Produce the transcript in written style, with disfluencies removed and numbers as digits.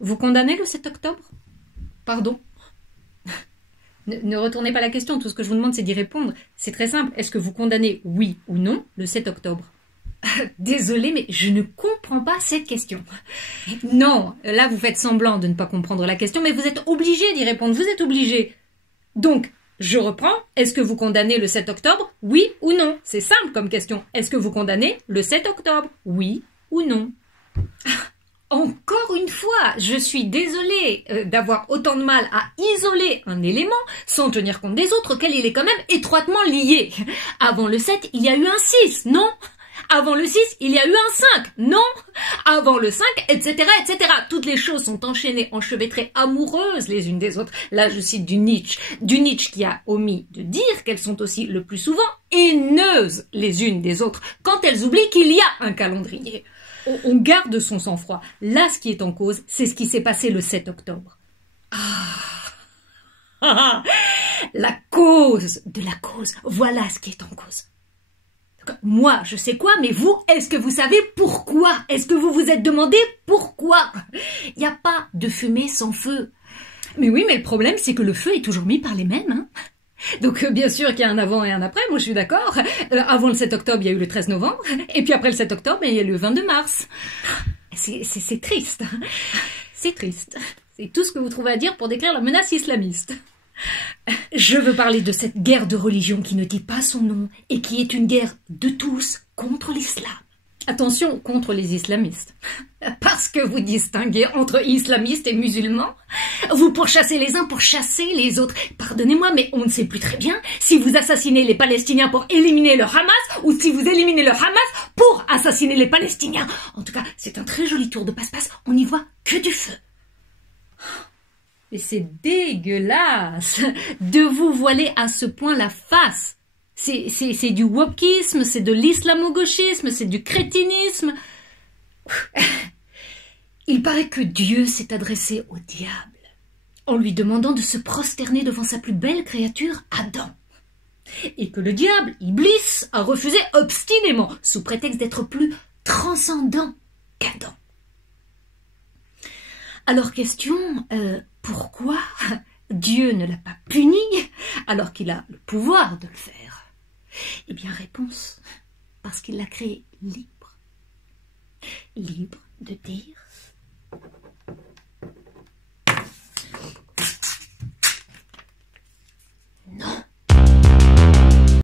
Vous condamnez le 7 octobre? Pardon? Ne retournez pas la question, tout ce que je vous demande c'est d'y répondre. C'est très simple, est-ce que vous condamnez oui ou non le 7 octobre? Désolée, mais je ne comprends pas cette question. Non, là vous faites semblant de ne pas comprendre la question, mais vous êtes obligé d'y répondre, vous êtes obligé. Donc, je reprends, est-ce que vous condamnez le 7 octobre? Oui ou non? C'est simple comme question. Est-ce que vous condamnez le 7 octobre? Oui ou non? Encore une fois, je suis désolée d'avoir autant de mal à isoler un élément sans tenir compte des autres auxquels il est quand même étroitement lié. Avant le 7, il y a eu un 6, non? Avant le 6, il y a eu un 5, non? Avant le 5, etc., etc. Toutes les choses sont enchaînées, enchevêtrées, amoureuses les unes des autres. Là, je cite du Nietzsche qui a omis de dire qu'elles sont aussi le plus souvent haineuses les unes des autres quand elles oublient qu'il y a un calendrier. On garde son sang-froid. Là, ce qui est en cause, c'est ce qui s'est passé le 7 octobre. La cause de la cause. Voilà ce qui est en cause. Moi, je sais quoi, mais vous, est-ce que vous savez pourquoi? Est-ce que vous vous êtes demandé pourquoi? Il n'y a pas de fumée sans feu. Mais oui, mais le problème, c'est que le feu est toujours mis par les mêmes, hein. Donc bien sûr qu'il y a un avant et un après, moi je suis d'accord. Avant le 7 octobre, il y a eu le 13 novembre, et puis après le 7 octobre, il y a eu le 22 mars. C'est triste. C'est triste. C'est tout ce que vous trouvez à dire pour décrire la menace islamiste. Je veux parler de cette guerre de religion qui ne dit pas son nom et qui est une guerre de tous contre l'islam. Attention, contre les islamistes. Parce que vous distinguez entre islamistes et musulmans. Vous pourchassez les uns pour chasser les autres. Pardonnez-moi, mais on ne sait plus très bien si vous assassinez les Palestiniens pour éliminer le Hamas ou si vous éliminez le Hamas pour assassiner les Palestiniens. En tout cas, c'est un très joli tour de passe-passe. On n'y voit que du feu. Et c'est dégueulasse de vous voiler à ce point la face. C'est du wokisme, c'est de l'islamo-gauchisme, c'est du crétinisme. Il paraît que Dieu s'est adressé au diable en lui demandant de se prosterner devant sa plus belle créature, Adam. Et que le diable, Iblis, a refusé obstinément, sous prétexte d'être plus transcendant qu'Adam. Alors question, pourquoi Dieu ne l'a pas puni alors qu'il a le pouvoir de le faire? Eh bien, réponse, parce qu'il l'a créé libre. Libre de dire